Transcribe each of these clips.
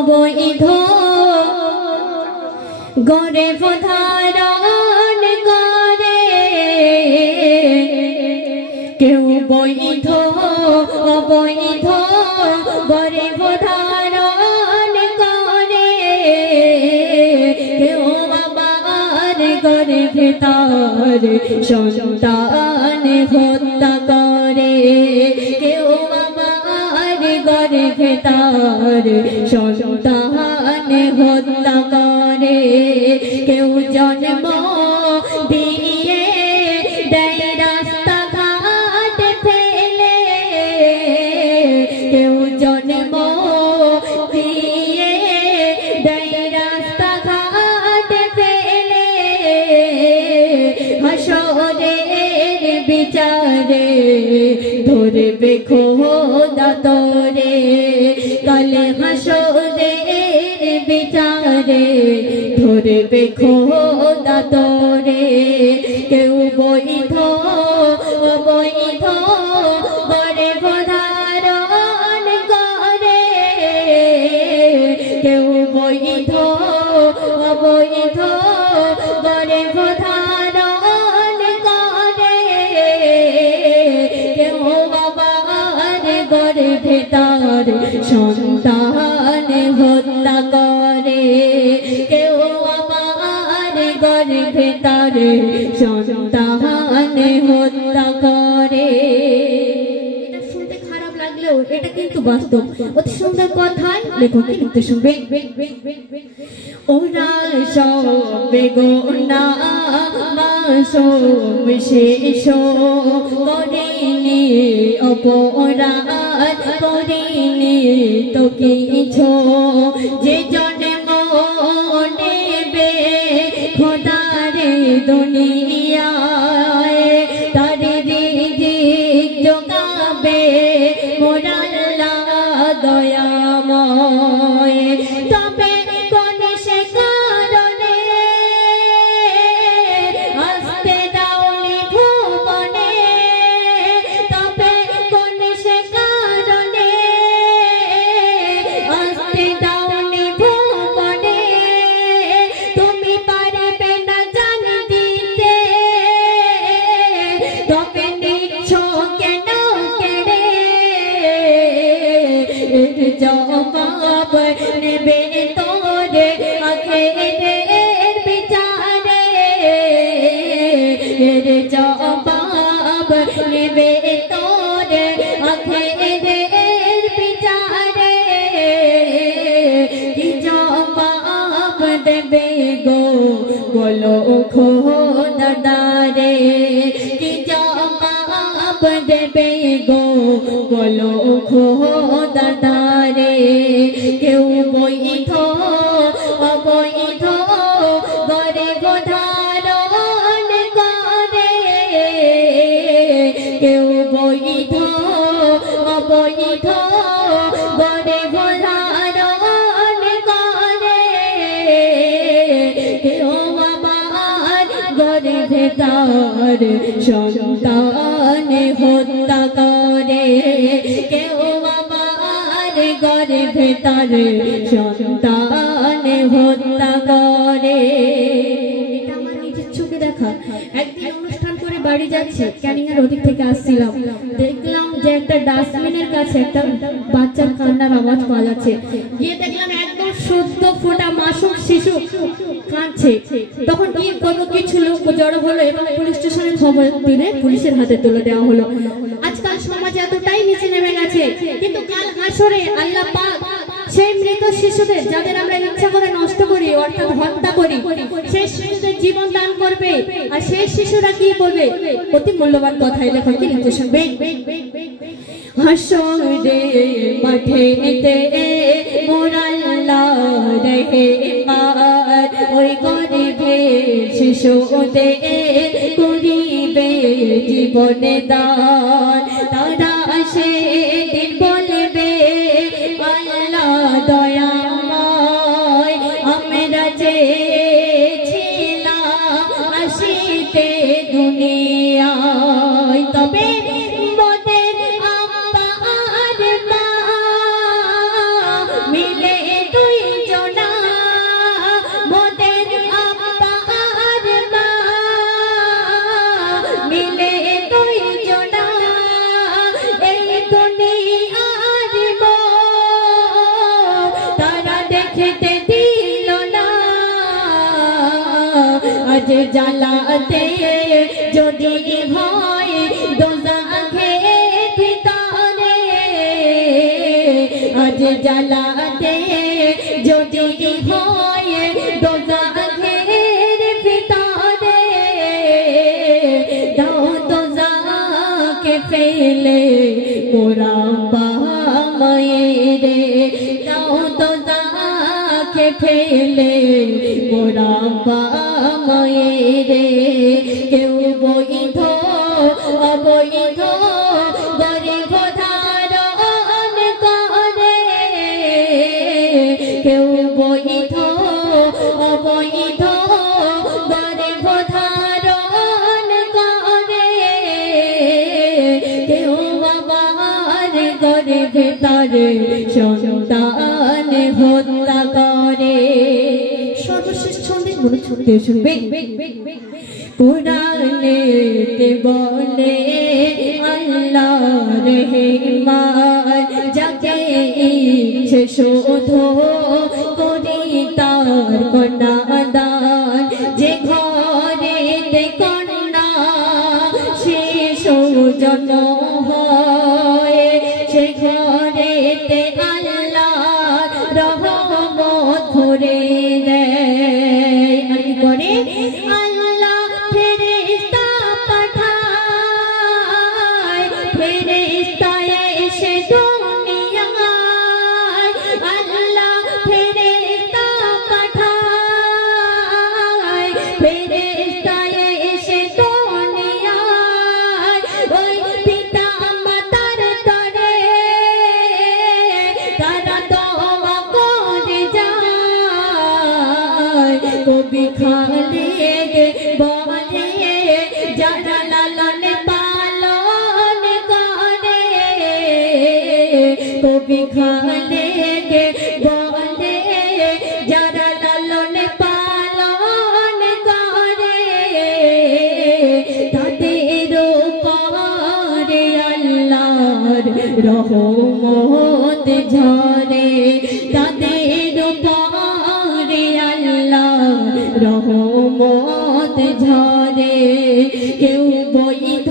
অবৈধ গড়ে ধারণ করে কেউ বৈধ অবৈধ গড়ে ধারণ করে কেউ আবার গড়ে ভেতর সন্তান হত্যা করে কেউ আবার গড়ে ভেতর সন্তান হত্যা করে কেউ জন্ম দিয়ে দেয় রাস্তা ঘাট ফেলে কেউ জন্ম দিয়ে দেয় রাস্তা ঘাট ফেলে হাসরের বিচারে ধরবে খোদা তোরে কালে হাসরের বিচারে ধরবে খোদা তোরে কেউ বৈধ অবৈধ গড়ে ধারণ করে কেউ বৈধ অবৈধ গড়ে ধারণ করে কেউ আবার গড়ে ভেতর সন্তান হত্যা করে কেউ আবার গড়ে ভেতর সন্তান হত্যা করে। এটা শুনতে খারাপ লাগলেও এটা কিন্তু বাস্তব। অতি সুন্দর কথায় লেখকের লিখতে শুনবে। ওরা সব গোনা মাসুম শেষ করেনি অপরাধ করেনি তো কিছু যে জন্ম নেবে খোদারে দুনিয়ায় তার রিজিক জোগাবে মোর আল্লাহ দয়াময় তবে কোন সে কারণে আসতে দাওনি ভুবনে তবে কোন সে কারণে আসতে দাওনি ভুবনে তুমি পারবে না জান দিতে তবে নিচ্ছ কেন কেড়ে এর জবাব নেবে তোরে আখেরের বিচারে এর জবাব নেবে তোরে আখেরের বিচারে কি জবাব দেবে গো বলো খোদা দারে কি জবাব দেবে গো বলো খোদা দারে কেউ বৈধ অবৈধ গড়ে ধারণ করে কেউ বৈধ অবৈধ গড়ে ধারণ করে কেউ আবার গড়ে ভেতর সন্তান হত্যা করে কেউ আবার গড়ে ভেতর সন্তান হত্যা করে। এটা আমার নিজের চোখে দেখা। একদিন অনুষ্ঠান করে বাড়ি যাচ্ছে ক্যানিং এর ওদিক থেকে আসছিলাম দেখলাম যে একটা ডাস্টবিনের কাছে একটা বাচ্চার কান্নার আওয়াজ পাওয়া যাচ্ছে গিয়ে দেখলাম একদম সদ্য ফোটা মাসুম শিশু কাঁদছে তখন গিয়ে কিছু লোক জড়ো হলো এবং পুলিশ স্টেশনে খবর দিলে পুলিশের হাতে তুলে দেওয়া হলো। আজকাল সমাজ এতটাই নিচে নেমে গেছে কিন্তু কাল হাসরে আল্লাহ পাক সেই মৃত শিশুদের যাদের আমরা ইচ্ছা করে নষ্ট করি অর্থাৎ হত্যা করি সেই শিশুদের জীবন দান করবে আর সেই শিশুরা কি বলবে অতি মূল্যবান কথাই লেখক লিখতে শুনবে। হাসরে মাঠেতে মোর আল্লাহ রহমান ওই গরিবে শিশুদের করিবে জীবনে দান তারা সেদিন বলবে আল্লাহ দয়াময় আমরা যে ছিলাম আসিতে দুনিয়ায় তবে মোদের আব্বা আর মা মিলে দুই খেতে দিল না আজ জ্বালাতে যদি হয় দোজাখের ভিতরে আজ জ্বালাতে যদি হয় দোজাখের ভিতরে দাও দোজাকে ফেলে পোড়াবা মায়েরে দাও দোজাকে ফেলে পোড়াবা মায়েরে কেউ বৈধ অবৈধ গরিব ধারণ করে কেউ বৈধ অবৈধ গরিব ধারণ করে কেউ আবার গরিবে তার সন্তান হত্যা করে। সর্বশেষ ছন্দে মনে ছন্দে শুনবে কুরআনেতে বলে আল্লাহ রহমান যাকে ইচ্ছে শোধ করি তার কন্যা দান যে ঘরেতে কন্যা শিশু জন্ম হয় সে ঘরেতে আল্লাহ রহমত ভরে দেয় আমি করে আল্লাহ ফেরেশতা পাঠায় ফেরেশতা এসে দুনিয়ায় আল্লাহ ফেরেশতা পাঠায় ফেরেশতা এসে দুনিয়ায় ওই পিতা মাতার তরে তারা দোয়া করে যায় কবি খালিদ বলে যারা লালন পালন করে কবি খালিদ বলে যারা লালন পালন করে তাদের উপরে আল্লাহর রহমত ঝরে তাদের উপরে আল্লাহর রহমত ঝরে কেউ বৈধ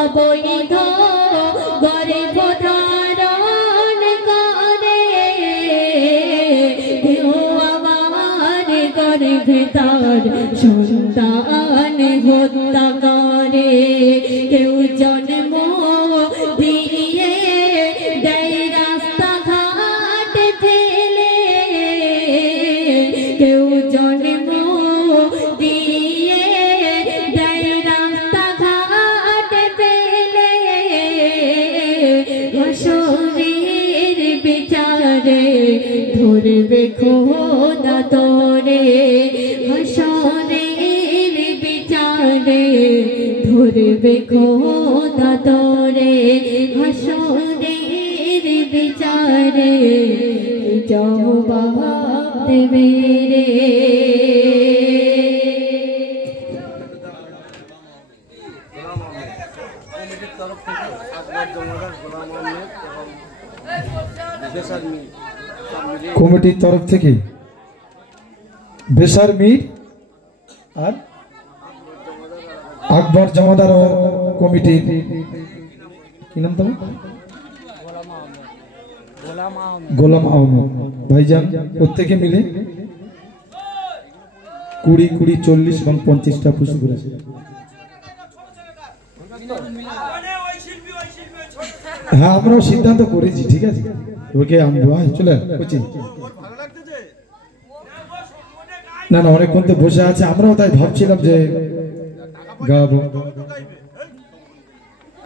অবৈধ গরিব ধারণ করে কেউ আবার গরিবে তার সন্তান হত্যা করে কেউ জন্ম দিয়ে দেয় রাস্তাঘাট ফেলে কেউ জন্ম দিয়ে দেয় রাস্তাঘাট ফেলে হাসরের বিচারে ধরবে খোদা তোরে হাসরের বিচারে ধরবে খোদা তোরে হাসরের বিচারে জবাব দেবে রে। কমিটির তরফ থেকে বেসার মীর আর আকবর জমাদার ও কমিটির কি নাম তোমার গোলাম আহমেদ ভাইজান প্রত্যেকে মিলে 20, 20, 40 এবং 50টা পুষ্প করেছে। হ্যাঁ আমরাও সিদ্ধান্ত করেছি ঠিক আছে ওকে আনবো চলে বুঝছি না না অনেকক্ষণ তো বসে আছে আমরাও তাই ভাবছিলাম যে গাবো